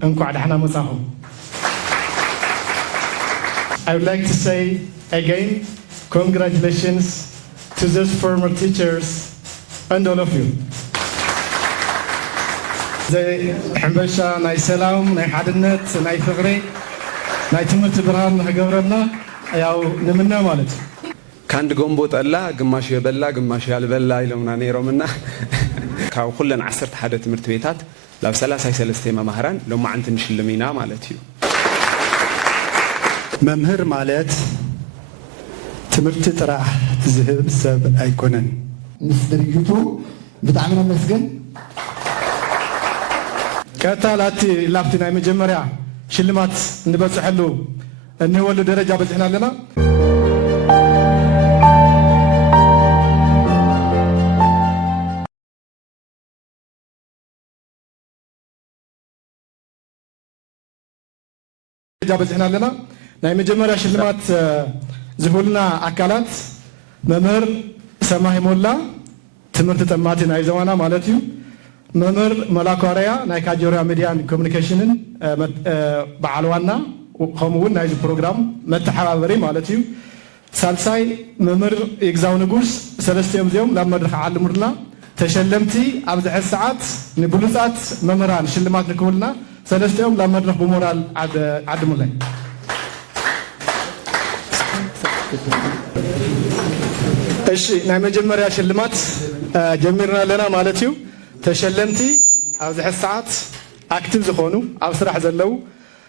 እንኳን ደህና መጣሁ። I would like to say again congratulations to those former teachers and all of you. زي حنبشا ناي سلام ناي حدنت ناي فقري ناي تمرت برهان هجورنا ያው ለምንና ማለት ካንድ ጎምቦ ጠላ ግማሽ የበላ ግማሽ ያልበላ ይለውና ነይሮምና ካው ሁለን 10 ሓደ ትምህርት ቤታት ላብ 33 መምህራን ለማዓንት ንሽልሚና ማለት እዩ። መምህር ማለት ትምህርት ጥራሕ ዝህብ ሰብ አይኮነን። ምስ ድርጅቱ ብጣዕሚ መስገን ቀጣላቲ ላፍቲ ናይ መጀመሪያ ሽልማት እንበጽሐሉ እንወሉ ደረጃ በጽሕና ኣለና። ደረጃ በጽሕና ኣለና። ናይ መጀመሪያ ሽልማት ዝሁልና አካላት መምህር ሰማይ ሞላ ትምህርት ጠማቲ ናይ ዘዋና ማለት እዩ። መምህር መላኳሪያ ናይ ካጆሪያ ሚዲያን ኮሙኒኬሽንን በዓልዋና ከምኡውን ናይዚ ፕሮግራም መተሓባበሪ ማለት እዩ። ሳልሳይ መምህር ይግዛው ንጉስ ሰለስቲኦም እዚኦም ናብ መድረክ ዓልሙልና ተሸለምቲ ኣብዚ ሕዚ ሰዓት ንብሉፃት መምህራን ሽልማት ንክብልና ሰለስቲኦም ናብ መድረክ ብሞራል ዓድሙላይ። እሺ ናይ መጀመሪያ ሽልማት ጀሚርና ኣለና ማለት እዩ። ተሸለምቲ ኣብዚ ሕዚ ሰዓት ኣክቲቭ ዝኾኑ ኣብ ስራሕ ዘለው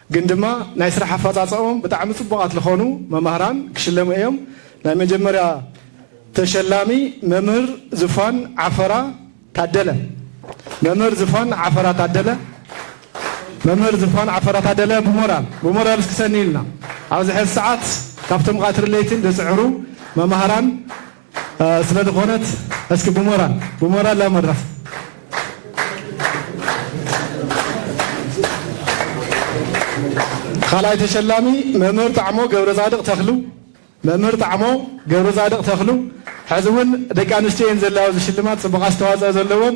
ግን ድማ ናይ ስራሕ ኣፈፃፅኦም ብጣዕሚ ፅቡቃት ዝኾኑ መምህራን ክሽለሙ እዮም። ናይ መጀመሪያ ተሸላሚ መምህር ዝፋን ዓፈራ ታደለ። መምህር ዝፋን ዓፈራ ታደለ መምህር ዝፋን ዓፈራ ታደለ ብሞራል እስክሰኒ ኢልና ኣብዚ ሕዚ ሰዓት ካብቶም ቃትርለይትን ዝፅዕሩ መምህራን ስለ ዝኾነት እስኪ ብሞራል ላ መድረክ ካልኣይ ተሸላሚ መምህር ጣዕሞ ገብረጻድቅ ተኽሉ። መምህር ጣዕሞ ገብረጻድቅ ተኽሉ ሕዚ እውን ደቂ ኣንስትዮ እየን ዘለዋ ሽልማት ፅቡቅ ኣስተዋፅኦ ዘለዎን።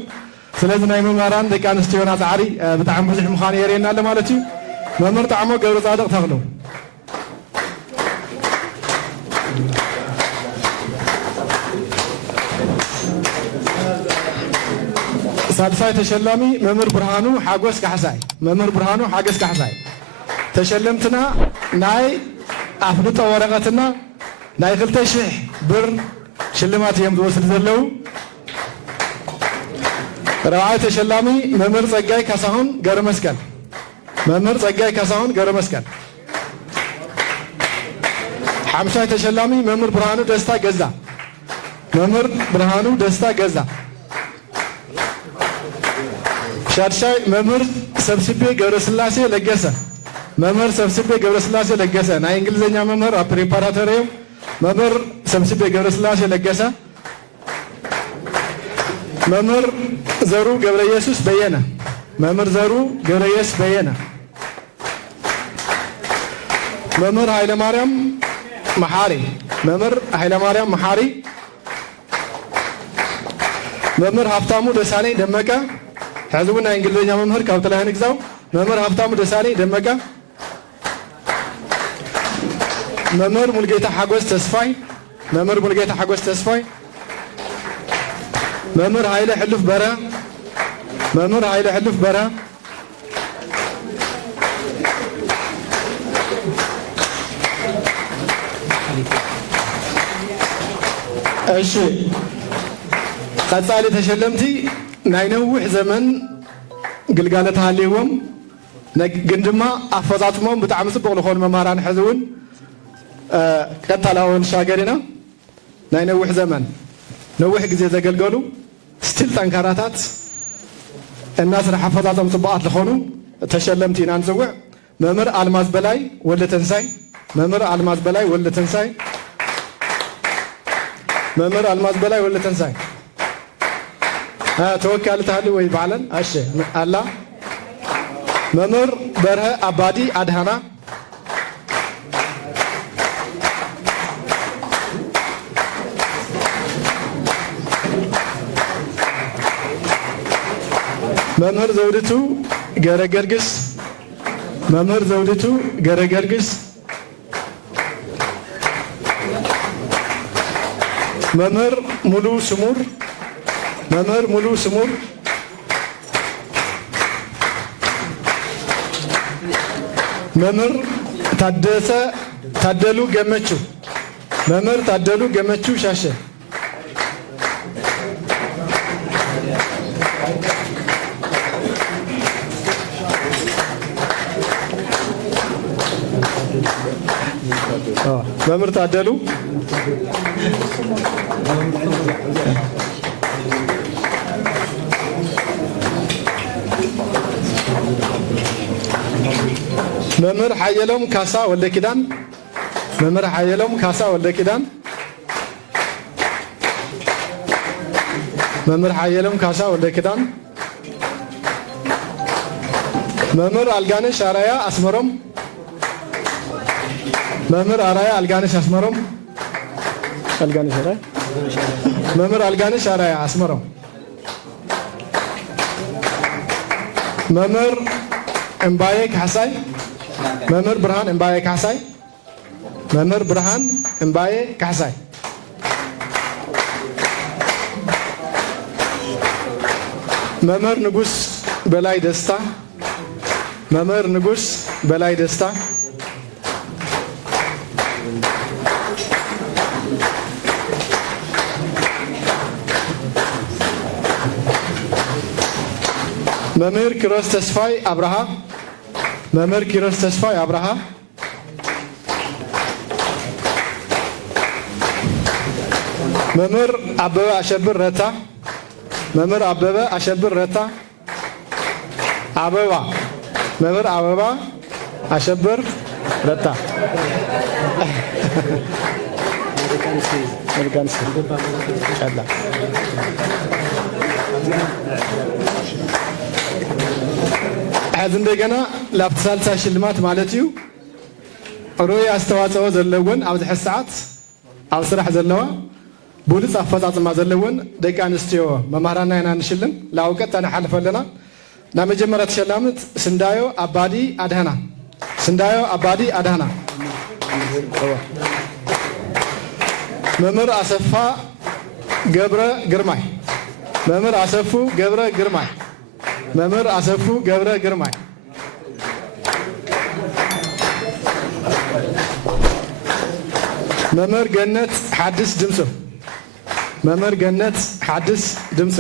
ስለዚ ናይ መምህራን ደቂ ኣንስትዮና ፃዕሪ ብጣዕሚ ብዙሕ ምዃኑ የርእየና ኣሎ ማለት እዩ። መምህር ጣዕሞ ገብረጻድቅ ተኽሉ። ሳልሳይ ተሸላሚ መምህር ብርሃኑ ሓጎስ ካሕሳይ። መምህር ብርሃኑ ሓጎስ ካሕሳይ ተሸለምትና ናይ ኣፍልጦ ወረቐትና ናይ 2000 ብር ሽልማት እዮም ዝወስዱ ዘለው። ራብዓይ ተሸላሚ መምህር ጸጋይ ካሳሁን ገብረ መስቀል። መምህር ጸጋይ ካሳሁን ገብረ መስቀል። ሓምሻይ ተሸላሚ መምህር ብርሃኑ ደስታ ገዛ። መምህር ብርሃኑ ደስታ ገዛ። ሻድሻይ መምህር ሰብስቤ ገብረስላሴ ለገሰ። መምህር ሰብስቤ ገብረስላሴ ለገሰ ናይ እንግሊዝኛ መምህር ኣብ ፕሪፓራቶሪ እዮም። መምህር ሰብስቤ ገብረስላሴ ለገሰ። መምህር ዘሩ ገብረ ኢየሱስ በየነ። መምህር ዘሩ ገብረ ኢየሱስ በየነ። መምህር ኃይለማርያም መሐሪ። መምህር ኃይለማርያም መሐሪ። መምህር ሀብታሙ ደሳለኝ ደመቀ። ሕዚ እውን ናይ እንግሊዝኛ መምህር ካብ ጥላሁን ግዛው መምህር ሀብታሙ ደሳለኝ ደመቀ። መምህር ሙልጌታ ሓጎስ ተስፋይ። መምህር ሙልጌታ ሓጎስ ተስፋይ። መምህር ሃይለ ሕሉፍ በረ። መምህር ሃይለ ሕሉፍ በረ። እሺ ቀጻሊ ተሸለምቲ ናይ ነዊሕ ዘመን ግልጋሎት ሃልይዎም ግን ድማ ኣፈፃፅሞም ብጣዕሚ ፅቡቅ ዝኾኑ መምህራን ሕዚ እውን ቀጣላውን ሻገሪና ናይ ነዊሕ ዘመን ነዊሕ ግዜ ዘገልገሉ ስቲል ጠንካራታት እና ስራሕ ኣፈፃፅም ፅቡቃት ዝኾኑ ተሸለምቲ ኢና ንፅውዕ። መምህር ኣልማዝ በላይ ወልደ ተንሳይ። መምህር ኣልማዝ በላይ ወልደ ተንሳይ። መምህር ኣልማዝ በላይ ወልደ ተንሳይ ተወካሊ ታህሊ ወይ በዓለን እሺ ኣላ። መምህር በርሀ ኣባዲ ኣድሃና። መምህር ዘውድቱ ገብረ ገርግስ መምህር ዘውዲቱ ገረገልግስ መምህር ሙሉ ስሙር መምህር ሙሉ ስሙር መምህር ታደሉ ገመቹ መምህር ታደሉ ገመቹ ሻሸ መምህር ታደሉ መምህር ሓየሎም ካሳ ወልደ ኪዳን መምህር ሓየሎም ካሳ ወልደ ኪዳን መምህር ሓየሎም ካሳ ወልደ ኪዳን መምህር አልጋነሽ አራያ አስመሮም መምህር አራያ አልጋነሽ አስመሮም አልጋነሽ አራያ መምህር አልጋነሽ አራያ አስመሮም መምህር እምባዬ ካሳይ መምህር ብርሃን እምባዬ ካሳይ መምህር ብርሃን እምባዬ ካሳይ መምህር ንጉስ በላይ ደስታ መምህር ንጉስ በላይ ደስታ መምህር ኪሮስ ተስፋይ አብርሃ መምህር ኪሮስ ተስፋይ አብርሃ መምህር አበበ አሸብር ረታ መምህር አበበ አሸብር ረታ አበባ መምህር አበባ አሸብር ረታ ሕዚ እንደገና ላብቲ ሳልሳይ ሽልማት ማለት እዩ ሩኡይ ኣስተዋፅኦ ዘለወን ኣብዚ ሕዚ ሰዓት ኣብ ስራሕ ዘለዋ ብሉፅ ኣፈፃፅማ ዘለወን ደቂ ኣንስትዮ መምህራና ኢና ንሽልም ላውቀት ተነሓልፍ ኣለና ናብ መጀመርያ ተሸላምት ስንዳዮ ኣባዲ ኣድህና ስንዳዮ ኣባዲ ኣድህና መምህር ኣሰፋ ገብረ ግርማይ መምህር ኣሰፉ ገብረ ግርማይ መምህር ኣሰፉ ገብረ ግርማይ መምህር ገነት ሓድስ ድምሶ መምህር ገነት ሓድስ ድምሶ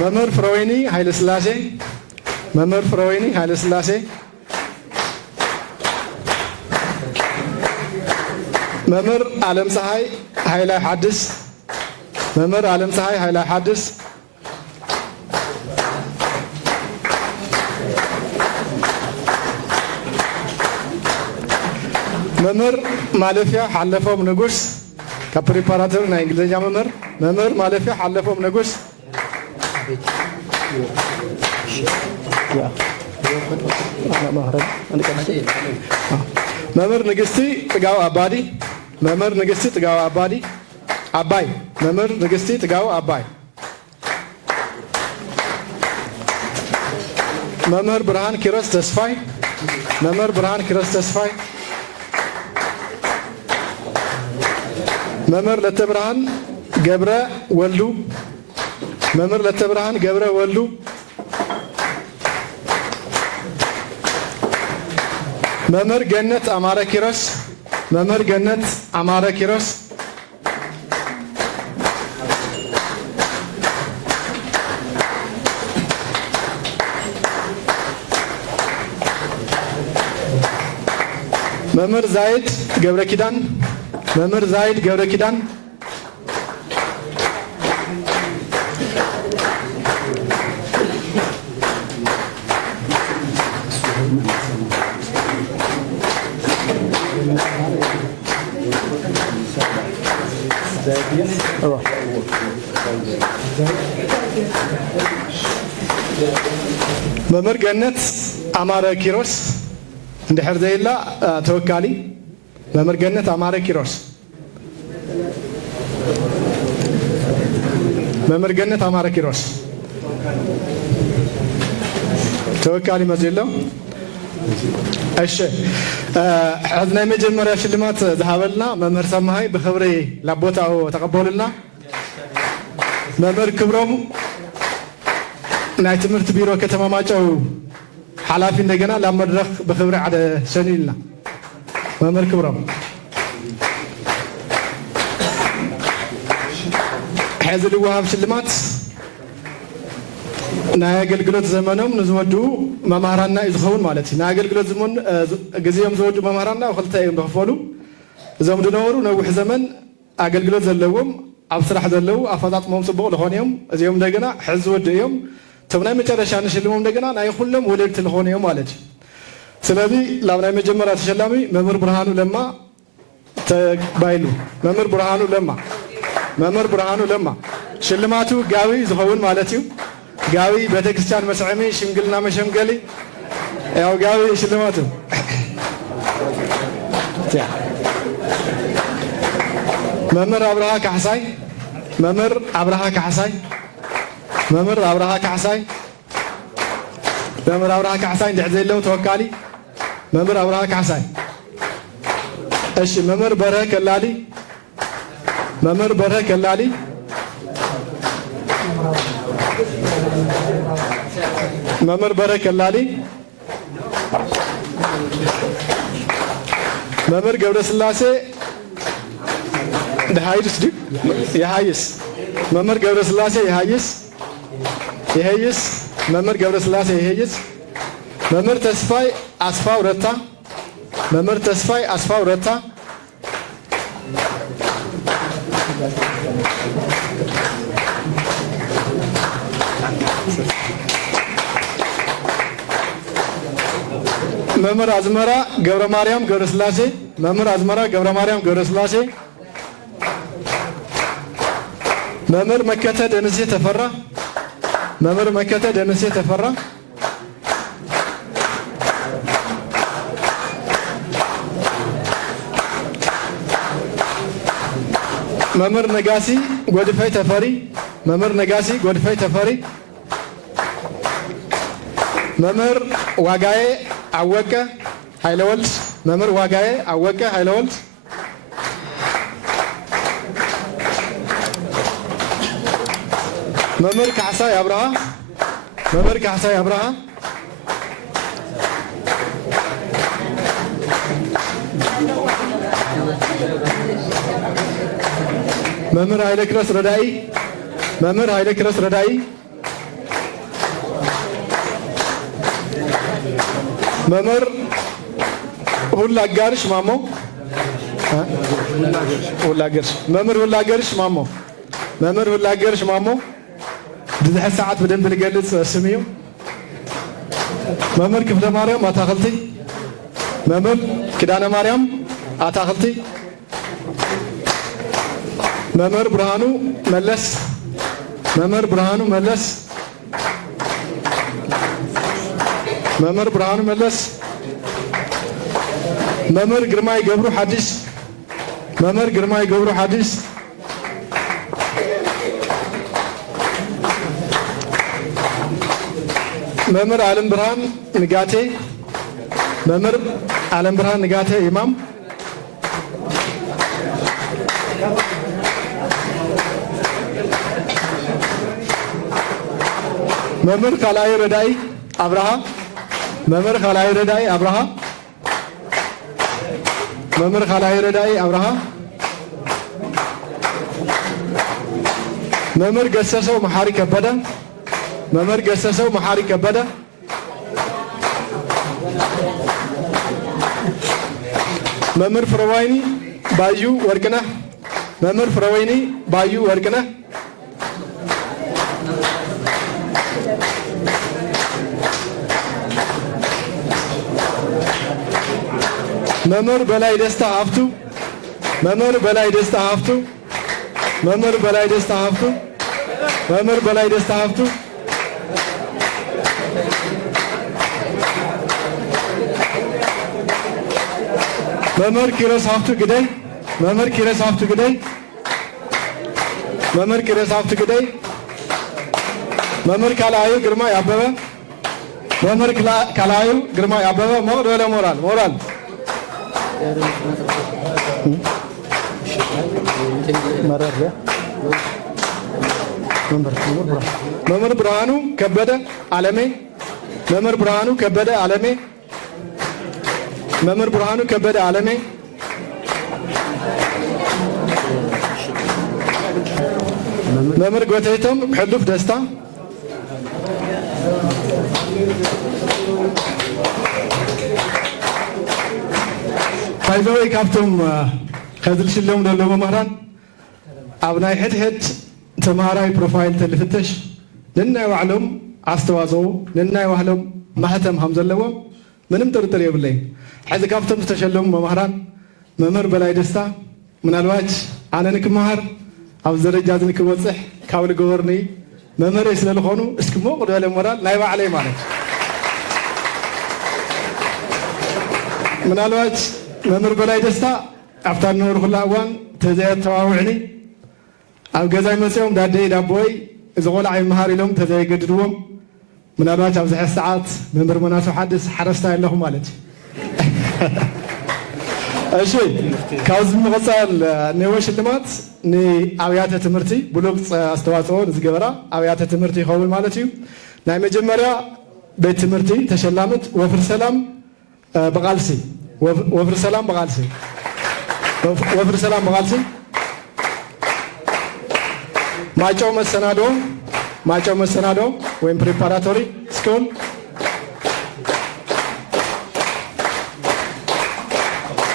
መምህር ፍረወይኒ ሃይለስላሴ መምህር ፍረወይኒ ሃይለስላሴ መምህር ዓለም ፀሐይ ሃይላይ ሓድስ መምህር ዓለም ፀሐይ ሃይላይ ሓድስ መምህር ማለፊያ ሓለፎም ንጉስ ካብ ፕሪፓራተር ናይ እንግሊዝኛ መምህር መምህር ማለፊያ ሓለፎም ንጉስ መምህር ንግስቲ ጥጋው አባዲ መምህር ንግስቲ ጥጋው አባዲ አባይ መምህር ንግስቲ ጥጋው አባይ መምህር ብርሃን ኪሮስ ተስፋይ መምህር ብርሃን ኪሮስ ተስፋይ መምህር ለተብርሃን ገብረ ወልዱ መምህር ለተብርሃን ገብረ ወልዱ መምህር ገነት አማረ ኪሮስ መምህር ገነት አማረ ኪሮስ መምህር ዛይድ ገብረ ኪዳን መምህር ዛይድ ገብረ ኪዳን መምህር ገነት አማረ ኪሮስ እንድሕር ዘይላ ተወካሊ መምህር ገነት አማረ ኪሮስ መምህር ገነት አማረ ኪሮስ ተወካሊ መዝለው እሺ አዝናይ መጀመሪያ ሽልማት ዝሃበልና መምህር ሰማሃይ በክብሪ ላቦታው ተቀበሉልና መምህር ክብሮም ናይ ትምህርት ቢሮ ከተማ ማጨው ኃላፊ እንደገና ለመድረክ በክብሪ ዓደ ሸኒልና መምህር ክብሮም ሕዚ ልዋሃብ ሽልማት ናይ አገልግሎት ዘመኖም ንዝወዱ መምህራንና ይዝኸውን ማለት እዩ ናይ አገልግሎት ዘመን ግዚኦም ዝወዱ መምህራንና ክልተ እዮም ዝኽፈሉ እዞም ዝነበሩ ነዊሕ ዘመን አገልግሎት ዘለዎም ኣብ ስራሕ ዘለው ኣፈጣጥሞም ፅቡቅ ዝኾኑ እዮም እዚኦም እንደገና ሕዚ ዝወዱ እዮም እቶም ናይ መጨረሻ ንሽልሞም እንደገና ናይ ኩሎም ወለድቲ ዝኾኑ እዮም ማለት እዩ ስለዚ ላብ ናይ መጀመርያ ተሸላሚ መምህር ብርሃኑ ለማ ተባይሉ መምህር ብርሃኑ ለማ ሽልማቱ ጋዊ ዝኸውን ማለት እዩ ጋዊ ቤተክርስቲያን መስዕሚ ሽምግልና መሸምገሊ ያው ጋዊ ሽልማቱ መምህር አብርሃ ካሕሳይ እንድሕ ዘለው ተወካሊ መምህር አብርሃ ካሕሳይ እሺ መምህር በርሀ ከላሊ መምህር በርሀ ከላሊ መምህር ገብረስላሴ የሃይስ መምህር ገብረስላሴ የሃይስ መምህር ገብረስላሴ የሃይስ መምህር ተስፋይ አስፋው ረታ መምህር አዝመራ ገብረ ማርያም ገብረስላሴ መምህር መከተ ደንሴ ተፈራ መምህር ነጋሲ ጎድፈይ ተፈሪ መምህር ዋጋዬ አወቀ ኃይለወልድ መምህር ካሕሳይ አብርሃ መምህር ኃይለ ክረስ ረዳኢ መምህር ሁላጋርሽ ማሞ ብዙሕ ሰዓት በደንብ ልገልጽ ስም እዩ መምህር ክፍለ ማርያም አታክልቲ መምህር ኪዳነ ማርያም አታክልቲ መምህር ብርሃኑ መለስ መምህር ግርማይ ገብሩ ሐዲስ መምህር ዓለም ብርሃን ንጋቴ ኢማም መምህር ካልአይ ረዳኢ አብርሃ መምህር ገሰሰው መሐሪ ከበደ መምህር ፍረወይኒ ባዩ ወርቅነህ መምህር በላይ ደስታ ሀፍቱ መምህር በላይ ደስታ ሀፍቱ መምህር ኪሮስ ሀፍቱ ግደይ መምህር ካልአዩ ግርማ ያበበ መምህር ካልአዩ ግርማ ያበበ ሞቅድ በለ ሞራል ሞራል መምህር ብርሃኑ ከበደ አለሜ መምህር ብርሃኑ ከበደ አለሜ መምህር ብርሃኑ ከበደ አለሜ መምህር ጎቴቶም ሕሉፍ ደስታ ታይዘወይ ካብቶም ከዝልሽሎም ዘሎ መምህራን ኣብ ናይ ሕድሕድ ተምሃራይ ፕሮፋይል ተልፍተሽ ነናይ ባዕሎም ኣስተዋፅኦ ነናይ ባዕሎም ማህተም ከም ዘለዎም ምንም ጥርጥር የብለይን ሕዚ ካብቶም ዝተሸለሙ መምህራን መምህር በላይ ደስታ ምናልባች ኣነ ንክመሃር ኣብ ደረጃ ንክበፅሕ ካብ ልገበርኒ መምህረይ ስለ ዝኾኑ እስኪ ሞቅድ በለ ሞራል ናይ ባዕለይ ማለት ምናልባች መምህር በላይ ደስታ ኣብታ ንነብር ኩላ እዋን ተዘየተዋውዕኒ ኣብ ገዛይ መፅኦም ዳደይ ዳቦይ እዚ ቆልዓ ይመሃር ኢሎም ተዘየገድድዎም ምናልባች ኣብዚ ሕዚ ሰዓት መምህር መናቱ ሓድስ ሓረስታይ ኣለኹ ማለት እሺ ካብዚ ምቕፃል ነወ ሽልማት ንኣብያተ ትምህርቲ ብሉፅ ኣስተዋፅኦ ዝገበራ ኣብያተ ትምህርቲ ይኸውን ማለት እዩ ናይ መጀመርያ ቤት ትምህርቲ ተሸላምት ወፍር ሰላም በቃልሲ ወፍር ሰላም በቃልሲ ወፍር ሰላም በቃልሲ ማጨው መሰናዶ ወይም ፕሪፓራቶሪ ስኩል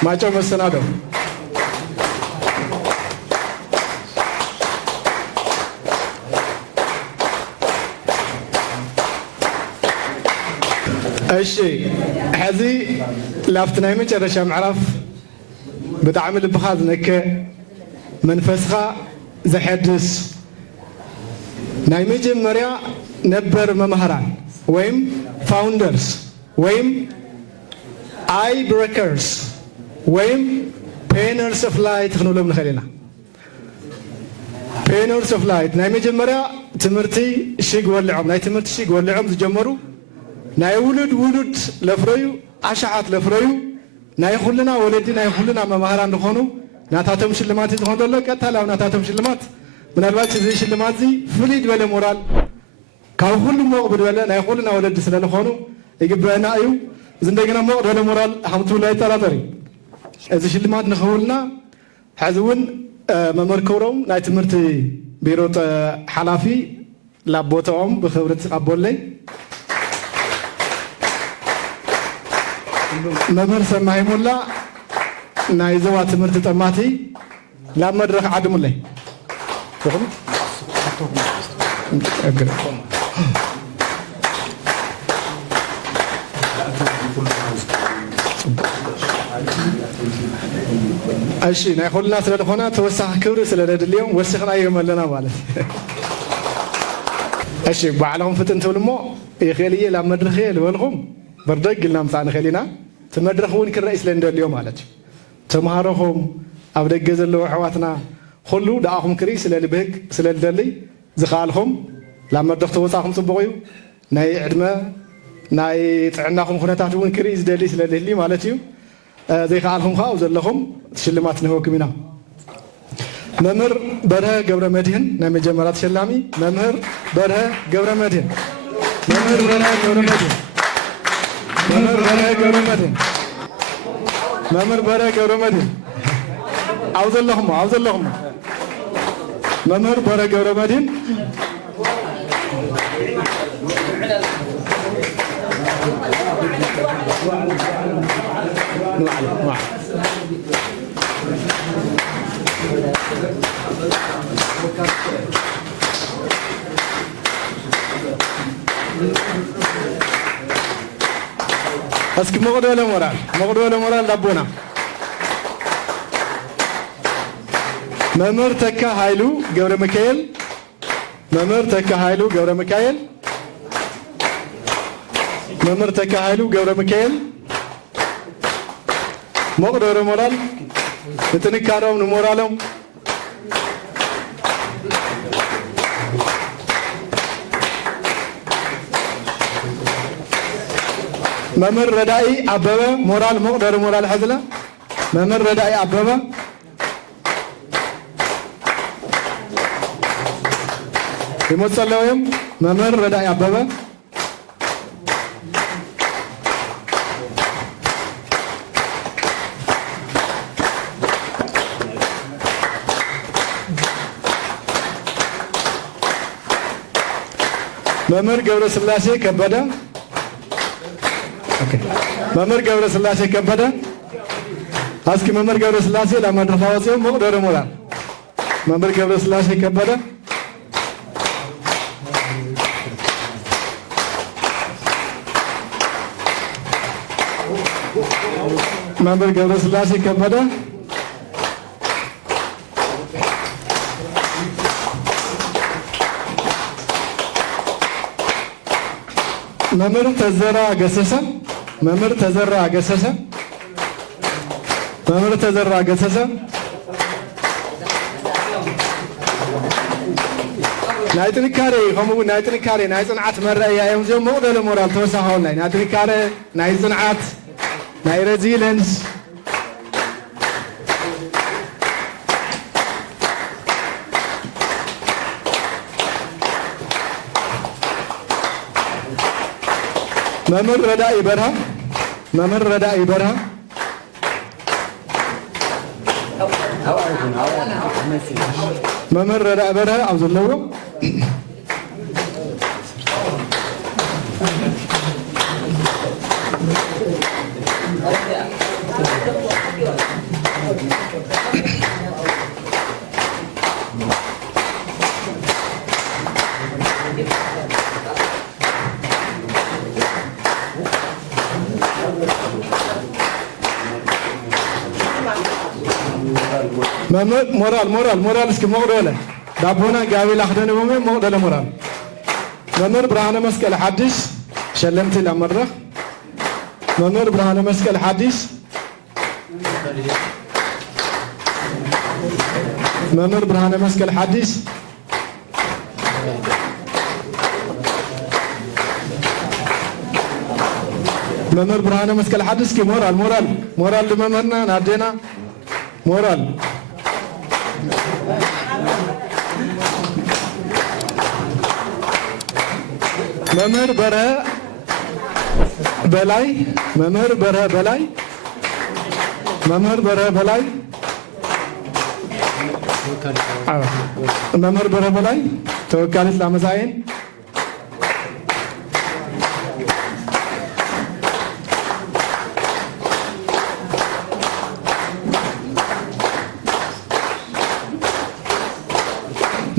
ማጨው መሰናዶ እሺ ሕዚ ላፍቲ ናይ መጨረሻ ምዕራፍ ብጣዕሚ ልብኻ ዝነክእ መንፈስኻ ዘሐድስ ናይ መጀመርያ ነበር መምህራን ወይም ፋውንደርስ ወይም አይ ብሬከርስ ወይም ፔነርስ ኦፍ ላይት ክንብሎም ንኽእል ኢና ፔነርስ ኦፍ ላይት ናይ መጀመርያ ትምህርቲ ሽግ ወሊዖም ናይ ትምህርቲ ሽግ ወሊዖም ዝጀመሩ ናይ ውሉድ ለፍረዩ ኣሽዓት ለፍረዩ ናይ ኩልና ወለዲ ናይ ኩልና መምህራን ዝኾኑ ናታቶም ሽልማት ዝኾን ዘሎ ቀጥታ ናታቶም ሽልማት ምናልባት እዚ ሽልማት እዚ ፍሉይ ዝበለ ሞራል ካብ ኩሉ ሞቅ ብድበለ ናይ ኩልና ወለዲ ስለ ዝኾኑ ይግበአና እዩ እዚ እንደገና ሞቅ ዝበለ ሞራል ሓምትብሉ ኣይጠራጠር እዩ እዚ ሽልማት ንኽብልና ሕዚ እውን መምህር ክብሮም ናይ ትምህርቲ ቢሮ ሓላፊ ላብ ቦትኦም ብክብሪ ትቐበለይ መምህር ሰማይ ሙላ ናይ ዞባ ትምህርቲ ጠማቲ ላብ መድረክ ዓድሙለይ እሺ ናይ ኩልና ስለ ዝኾና ተወሳኺ ክብሪ ስለ ዘድልዮም ወሲኽና እዮም ኣለና ማለት እሺ ባዕልኹም ፍጥን ትብል እሞ ይኽእል እየ ላብ መድረኽ እየ ዝበልኹም በርደግ ኢልና ምፃእ ንኽእል ኢና እቲ መድረኽ እውን ክረአይ ስለ እንደልዮ ማለት እዩ ተምሃሮኹም ኣብ ደገ ዘለዉ ኣሕዋትና ኩሉ ደኣኹም ክርኢ ስለ ልብህግ ስለ ልደሊ ዝኸኣልኹም ላብ መድረኽ ተወፃእኹም ፅቡቕ እዩ ናይ ዕድመ ናይ ጥዕናኹም ኩነታት እውን ክርኢ ዝደሊ ስለ ልህሊ ማለት እዩ ዘይከኣልኹም ከዓ ዘለኹም ሽልማት ንህበኩም ኢና መምህር በርሀ ገብረ መድህን ናይ መጀመርያ ተሸላሚ መምህር በርሀ ገብረ መድህን መምህር በርሀ ገብረ መድህን መምህር በርሀ ገብረ መድህን መምህር በርሀ ገብረ መድህን ኣብ ዘለኹም መምህር በርሀ ገብረ መድህን እስኪ ሞቅድ በለ ሞራል ዳቦና መምህር ተካ ኃይሉ ገብረ ሚካኤል መምህር ተካ ኃይሉ ገብረ ሚካኤል መምህር ተካ ኃይሉ ገብረ ሚካኤል ሞቅድ በለ ሞራል ንጥንካሮም ንሞራሎም መምህር ረዳኢ አበበ ሞራል መቅደር ሞራል ሕዝለ መምህር ረዳኢ አበበ ይሞጸለውም መምህር ረዳኢ አበበ መምህር ገብረ ስላሴ ከበደ መምህር ገብረ ስላሴ ከበደ አስኪ መምህር ገብረ ስላሴ ለመድረክ አወጽኦ መቅደረ ሞራል መምህር ገብረ ስላሴ ከበደ መምህር ገብረ ስላሴ ከበደ መምህር ተዘራ ገሰሰ መምህር ተዘራ ገሰሰ መምህር ተዘራ ገሰሰ ናይ ጥንካሬ ከምኡ ናይ ጥንካሬ ናይ ጽንዓት መርአያ እዮም እዚኦም መቕደለ ሞራል ተወሳኺ ናይ ጥንካሬ ናይ ጽንዓት ናይ ሬዚለንስ መምህር ረዳኢ በርሃ መምህር ረዳኢ በርሃ መምህር ረዳኢ በርሃ ኣብ ዘለዎ ሞራል እስኪ መቅደለ ዳቦና ጋቢ ላክደን መቅደለ ሞራል መምህር ብርሃነ መስቀል ሓድሽ ሸለምቲ ለመድረክ መምህር ብርሃነ መስቀል ሓድሽ መምህር ብርሃነ መስቀል ሓድሽ መምህር ብርሃነ መስቀል ሓድሽ እስኪ ሞራል ለመምህርና ናዴና ሞራል መምህር በርሀ በላይ መምህር በርሀ በላይ መምህር በርሀ በላይ መምህር በርሀ በላይ ተወካሊት ላመሳይን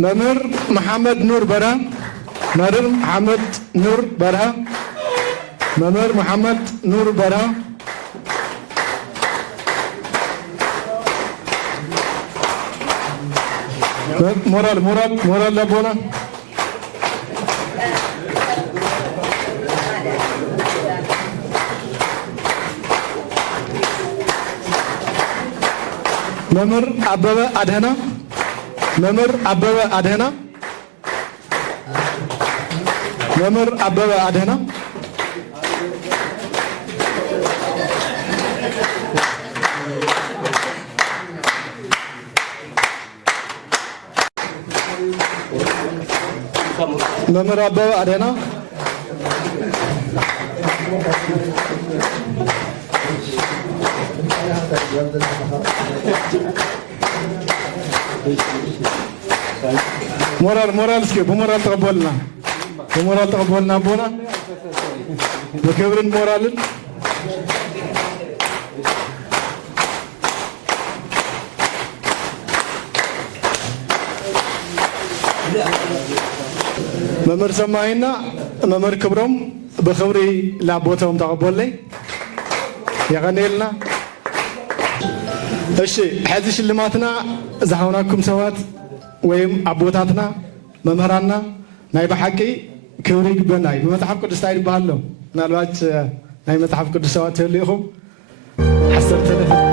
መምህር መሐመድ ኑር በርሀ መምህር መሐመድ ኑር በርሀ መምህር መሐመድ ኑር በርሀ ሞራል ለቦና መምህር አበበ አድህና መምህር አበበ አድህና መምህር አበበ አድህና መምህር አበበ አድህና ሞራል እስኪ በሞራል ተቀበልና ቦና በክብርን ሞራልን መምህር ሰማይና መምህር ክብሮም በክብሪ ላቦቶም ተቀበለይ የቀኔልና እሺ ሕዚ ሽልማትና ዝሃውናኩም ሰባት ወይም አቦታትና መምህራንና ናይ በሓቂ ክብሪ ይግበና እዩ ብመፅሓፍ ቅዱስ እንታይ ይበሃል ኣሎ ምናልባት ናይ መፅሓፍ ቅዱስ ሰባት ትህሉ ኢኹም 10,000